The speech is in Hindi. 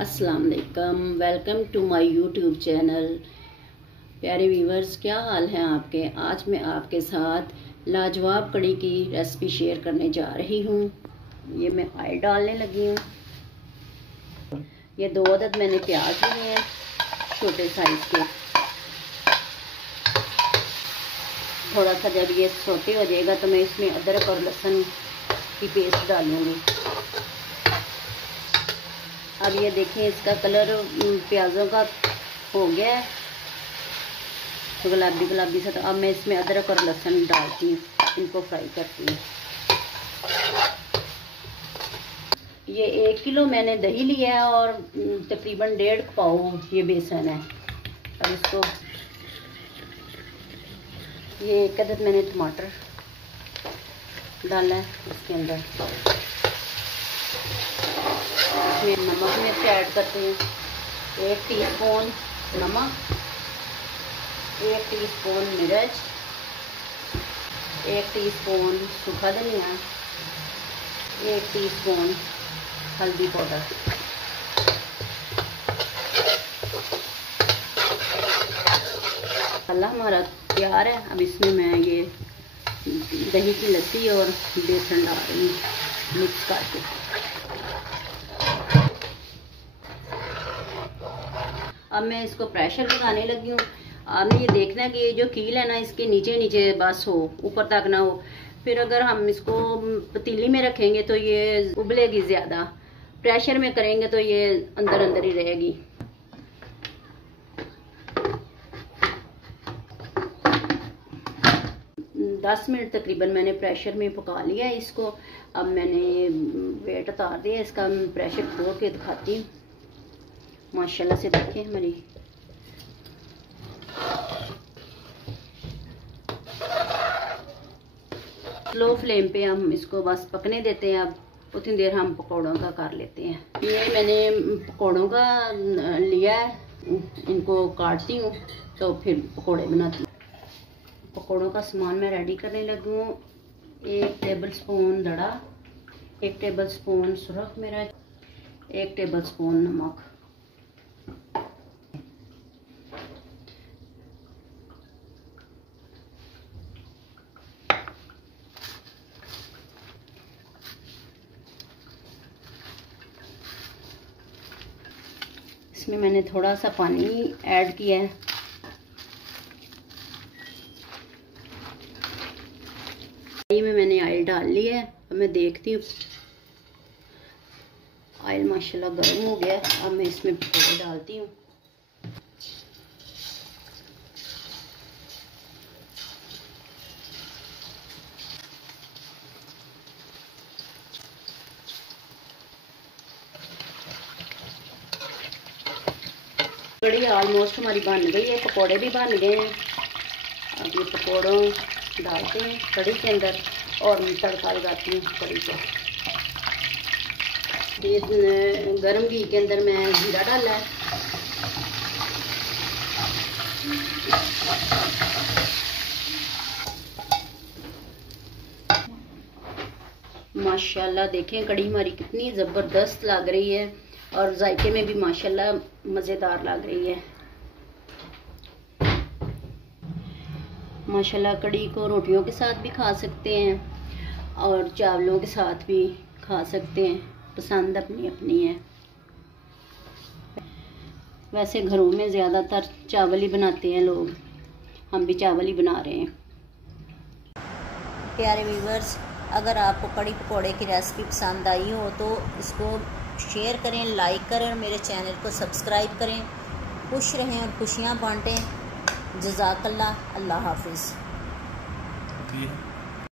अस्सलाम वालेकुम, welcome to my YouTube channel. प्यारे व्यूवर्स, क्या हाल है आपके। आज मैं आपके साथ लाजवाब कड़ी की रेसिपी शेयर करने जा रही हूँ। ये मैं ऑयल डालने लगी हूँ। ये 2 अदद मैंने प्याज लिए हैं छोटे साइज के। थोड़ा सा जब ये सोते हो जाएगा तो मैं इसमें अदरक और लहसुन की पेस्ट डालूँगी। अब ये देखें, इसका कलर प्याज़ों का हो गया है तो गुलाबी गुलाबी सा। तो अब मैं इसमें अदरक और लहसुन डालती हूँ, इनको फ्राई करती हूँ। ये 1 किलो मैंने दही लिया है और तकरीबन 1.5 पाव ये बेसन है। अब इसको, ये 1 अदद मैंने टमाटर डाला है इसके अंदर। नमक मिर्च ऐड करते हैं, 1 टीस्पून नमक, 1 टीस्पून मिर्च, 1 टीस्पून सूखा धनिया, 1 टीस्पून हल्दी पाउडर। मसाला हमारा तैयार है। अब इसमें मैं ये दही की लस्सी और बेसन डाल रही हूँ मिक्स करके। अब मैं इसको प्रेशर लगाने लगी हूँ। आपने ये देखना है कि ये जो कील है ना, इसके नीचे नीचे बस हो, ऊपर तक ना हो। फिर अगर हम इसको पतीली में रखेंगे तो ये उबलेगी ज़्यादा। प्रेशर में करेंगे तो ये अंदर अंदर ही रहेगी। दस मिनट तकरीबन मैंने प्रेशर में पका लिया है इसको। अब मैंने वेट उतार दिया इसका। प्रेशर खोल के दिखाती हूँ। माशाल्लाह से देखें हमारी स्लो फ्लेम पे हम इसको बस पकने देते हैं। अब उतनी देर हम पकौड़ों का कर लेते हैं। ये मैंने पकौड़ों का लिया है, इनको काटती हूँ तो फिर पकौड़े बनाती हूँ। पकौड़ों का सामान मैं रेडी करने लगी हूँ। 1 टेबल स्पून दड़ा, 1 टेबल स्पून सुरख मिर्च, 1 टेबल स्पून नमक। इसमें मैंने थोड़ा सा पानी ऐड किया है। में मैंने ऑयल डाल लिया है। अब मैं देखती हूँ, ऑयल माशाल्लाह गर्म हो गया है। अब मैं इसमें पकौड़े डालती हूँ। कड़ी ऑलमोस्ट हमारी बन गई है, पकोड़े भी बन गए हैं। अब ये पकोड़ों डालते हैं कड़ी के अंदर और तड़का लगाती हूँ कड़ी को। इस गर्म घी के अंदर मैं जीरा डाला है। माशाल्लाह देखें कड़ी हमारी कितनी ज़बरदस्त लग रही है और जायके में भी माशाल्लाह मज़ेदार लग रही है। माशाल्लाह कड़ी को रोटियों के साथ भी खा सकते हैं और चावलों के साथ भी खा सकते हैं, पसंद अपनी अपनी है। वैसे घरों में ज़्यादातर चावल ही बनाते हैं लोग, हम भी चावल ही बना रहे हैं। प्यारे व्यूवर्स, अगर आपको कड़ी पकौड़े की रेसिपी पसंद आई हो तो इसको शेयर करें, लाइक करें और मेरे चैनल को सब्सक्राइब करें। खुश रहें और खुशियाँ बांटें। जज़ाकल्लाह। अल्लाह हाफिज़।